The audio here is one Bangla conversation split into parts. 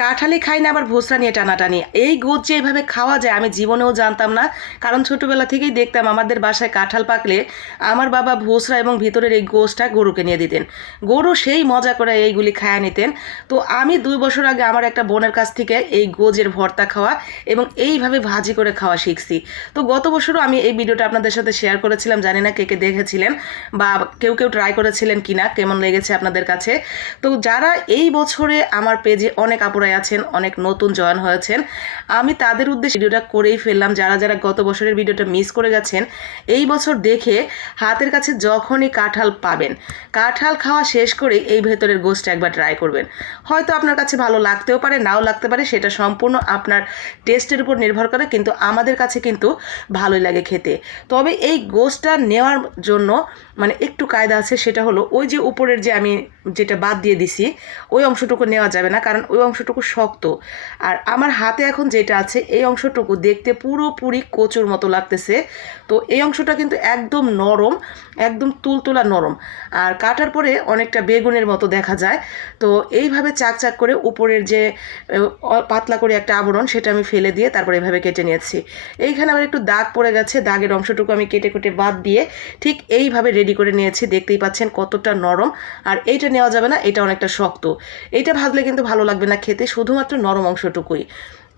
কাঁঠালি খাই না, আবার ভোসরা নিয়ে টানাটানি। এই গোছ যে এভাবে খাওয়া যায়, আমি জীবনেও জানতাম না। কারণ ছোটবেলা থেকেই দেখতাম আমাদের বাসায় কাঁঠাল পাকলে আমার বাবা ভোসরা এবং ভিতরের এই গোছটা গরুকে নিয়ে দিতেন। গরু সেই মজা করে এইগুলি খায়া নিতেন। তো আমি দুই বছর আগে আমার একটা বোনের কাছ থেকে এই গোজের ভর্তা খাওয়া এবং এইভাবে ভাজি করে খাওয়া শিখছি। তো গত বছরও আমি এই ভিডিওটা আপনাদের সাথে শেয়ার করেছিলাম, জানি না কে কে দেখেছিলেন বা কেউ কেউ ট্রাই করেছিলেন কিনা, কেমন লেগেছে আপনাদের কাছে। তো যারা এই বছরে আমার পেজে অনেক আপুরাই আছেন, অনেক নতুন জয়েন হয়েছেন। আমি তাদের উদ্দেশ্যে ভিডিওটা করেই ফেললাম। যারা যারা গত বছরের ভিডিওটা মিস করে গেছেন, এই বছর দেখে হাতের কাছে যখনই কাঁঠাল পাবেন, কাঁঠাল খাওয়া শেষ করে এই ভেতরের গোষ্ঠটা একবার ট্রাই করবেন। হয়তো আপনার কাছে ভালো লাগতেও পারে, নাও লাগতে পারে, সেটা সম্পূর্ণ আপনার টেস্টের উপর নির্ভর করে, কিন্তু আমাদের কাছে কিন্তু ভালোই লাগে খেতে। তবে এই গোষ্ঠটা নেওয়ার জন্য মানে একটু কায়দা আছে, সেটা হলো ওই যে উপরের যে আমি যেটা বাদ দিয়ে দিছি, ওই অংশটুকু নেওয়া যাবে না, কারণ ওই অংশটুকু শক্ত। আর আমার হাতে এখন যেটা আছে, এই অংশটুকু দেখতে পুরোপুরি কচুর মতো লাগতেছে। তো এই অংশটা কিন্তু একদম নরম, একদম তুলতুলা নরম। আর কাটার পরে অনেকটা বেগুনের মতো দেখা যায়। তো এইভাবে চাক চাক করে উপরের যে পাতলা করে একটা আবরণ, সেটা আমি ফেলে দিয়ে তারপরে এভাবে কেটে নিয়েছি। এইখানে আবার একটু দাগ পড়ে গেছে, দাগের অংশটুকু আমি কেটে কেটে বাদ দিয়ে ঠিক এইভাবে রেডি করে নিয়েছি। দেখতেই পাচ্ছেন কতটা নরম। আর এইটা নেওয়া যাবে না, এটা অনেকটা শক্ত। এইটা ভাজলে কিন্তু ভালো লাগবে না খেতে। শুধুমাত্র নরম অংশটুকুই।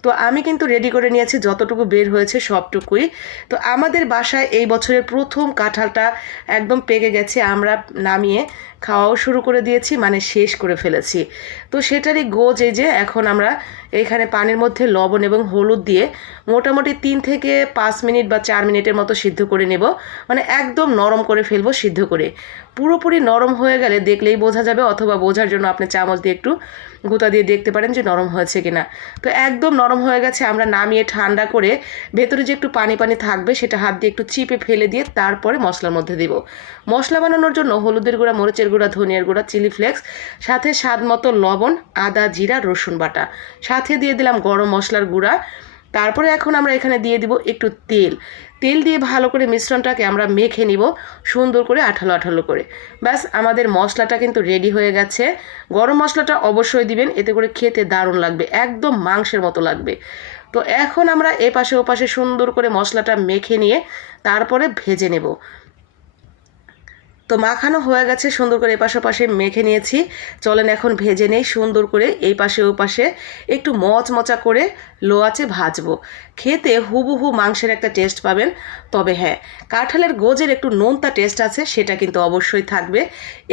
তো আমি কিন্তু রেডি করে নিয়েছি, যতটুকু বের হয়েছে সবটুকুই। তো আমাদের বাসায় এই বছরের প্রথম কাঁঠালটা একদম পেকে গেছে, আমরা নামিয়ে খাওয়াও শুরু করে দিয়েছি মানে শেষ করে ফেলেছি। তো সেটারই গোজ এই যে, এখন আমরা এইখানে পানির মধ্যে লবণ এবং হলুদ দিয়ে মোটামুটি তিন থেকে পাঁচ মিনিট বা চার মিনিটের মতো সিদ্ধ করে নেব। মানে একদম নরম করে ফেলব, সিদ্ধ করে। পুরোপুরি নরম হয়ে গেলে দেখলেই বোঝা যাবে, অথবা বোঝার জন্য আপনি চামচ দিয়ে একটু গুঁতা দিয়ে দেখতে পারেন যে নরম হয়েছে কিনা। তো একদম নরম হয়ে গেছে, আমরা নামিয়ে ঠান্ডা করে ভেতরে যে একটু পানি পানি থাকবে, সেটা হাত দিয়ে একটু চিপে ফেলে দিয়ে তারপরে মশলার মধ্যে দেব। মশলা বানানোর জন্য হলুদের গুঁড়া, মরিচের গুঁড়া, ধনিয়ার গুঁড়া, চিলি ফ্লেক্স, সাথে স্বাদ মতো লবণ, আদা, জিরা, রসুন বাটা। সাথে দিয়ে দিলাম গরম মশলার গুঁড়া। তারপরে এখন আমরা এখানে দিয়ে দিব একটু তেল। তেল দিয়ে ভালো করে মিশ্রণটাকে আমরা মেখে নিব সুন্দর করে আঠালো আঠালো করে। ব্যাস, আমাদের মশলাটা কিন্তু রেডি হয়ে গেছে। গরম মশলাটা অবশ্যই দিবেন, এতে করে খেতে দারুণ লাগবে, একদম মাংসের মতো লাগবে। তো এখন আমরা এ পাশে ও পাশে সুন্দর করে মশলাটা মেখে নিয়ে তারপরে ভেজে নেব। তো মাখানো হয়ে গেছে, সুন্দর করে এ পাশে মেখে নিয়েছি। চলেন এখন ভেজে নেই, সুন্দর করে এই পাশে ও পাশে একটু মচমচা করে লো আছে ভাজবো। খেতে হুবহু মাংসের একটা টেস্ট পাবেন। তবে হ্যাঁ কাঁঠালের গোজের একটু নোনতা টেস্ট আছে, সেটা কিন্তু অবশ্যই থাকবে।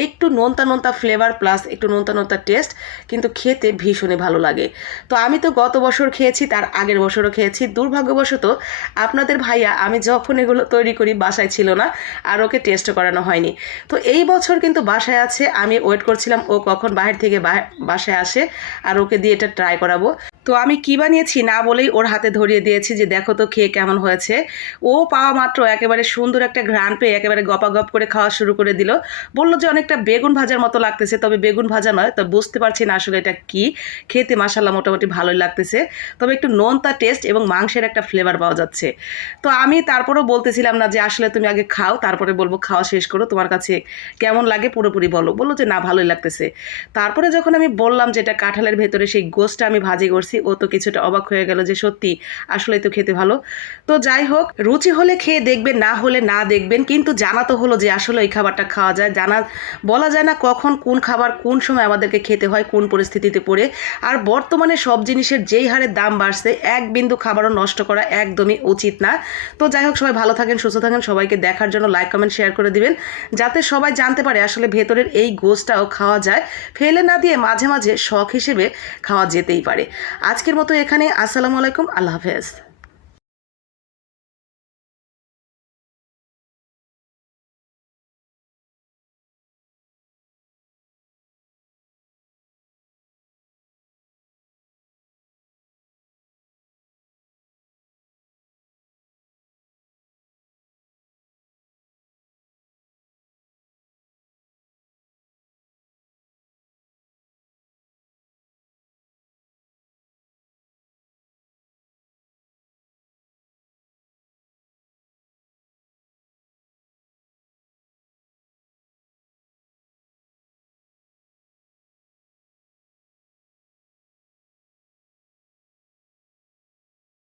একটু নোনতা নোনতা ফ্লেভার প্লাস একটু নোনতা নোনতা টেস্ট কিন্তু খেতে ভীষণই ভালো লাগে। তো আমি তো গত বছর খেয়েছি, তার আগের বছরও খেয়েছি। দুর্ভাগ্যবশত আপনাদের ভাইয়া, আমি যখন এগুলো তৈরি করি, বাসায় ছিল না, আর ওকে টেস্ট করানো হয়নি। তো এই বছর কিন্তু বাসায় আছে। আমি ওয়েট করছিলাম ও কখন বাহির থেকে বাসায় আসে আর ওকে দিয়ে এটা ট্রাই করাবো। তো আমি কি বানিয়েছি না বলেই ওর হাতে ধরিয়ে দিয়েছি যে দেখো তো খেয়ে কেমন হয়েছে। ও পাওয়া মাত্র একেবারে সুন্দর একটা ঘ্রাণ পেয়ে একেবারে গপাগপ করে খাওয়া শুরু করে দিল। বলল যে অনেকটা বেগুন ভাজার মতো লাগতেছে, তবে বেগুন ভাজা নয়, তো বুঝতে পারছি না আসলে এটা কি। খেতে মাসাল্লাহ মোটামুটি ভালোই লাগতেছে। তবে একটু নোনতা টেস্ট এবং মাংসের একটা ফ্লেভার পাওয়া যাচ্ছে। তো আমি তারপরেও বলতেছিলাম না যে আসলে তুমি আগে খাও, তারপরে বলব খাওয়া শেষ করো, তোমার কাছে কেমন লাগে পুরোপুরি বলো। বলল যে না, ভালোই লাগতেছে। তারপরে যখন আমি বললাম যে এটা কাঁঠালের ভেতরে সেই গোষ্ঠটা আমি ভাজি করছি ও তো কিছুটা অবাক হয়ে গেল যে, সত্যি আসলে তো খেতে ভালো। তো যাই হোক, রুচি হলে খেয়ে দেখবেন, না হলে না দেখবেন। কিন্তু জানা তো হলো যে, আসলে এই খাবারটা খাওয়া যায়। জানা, বলা যায় না কখন কোন খাবার কোন সময় আমাদেরকে খেতে হয়, কোন পরিস্থিতিতে পড়ে। আর বর্তমানে সব জিনিসের যেই হারে দাম বাড়ছে, এক বিন্দু খাবারও নষ্ট করা একদমই উচিত না। তো যাই হোক, সবাই ভালো থাকেন, সুস্থ থাকেন। সবাইকে দেখার জন্য লাইক, কমেন্ট, শেয়ার করে দিবেন। যাতে সবাই জানতে পারে আসলে ভেতরের এই গোসটাও খাওয়া যায়। ফেলে না দিয়ে মাঝে মাঝে শখ হিসেবে খাওয়া যেতেই পারে। আজকের মতো এখানে আসসালামু আলাইকুম আল্লাহ হাফেজ।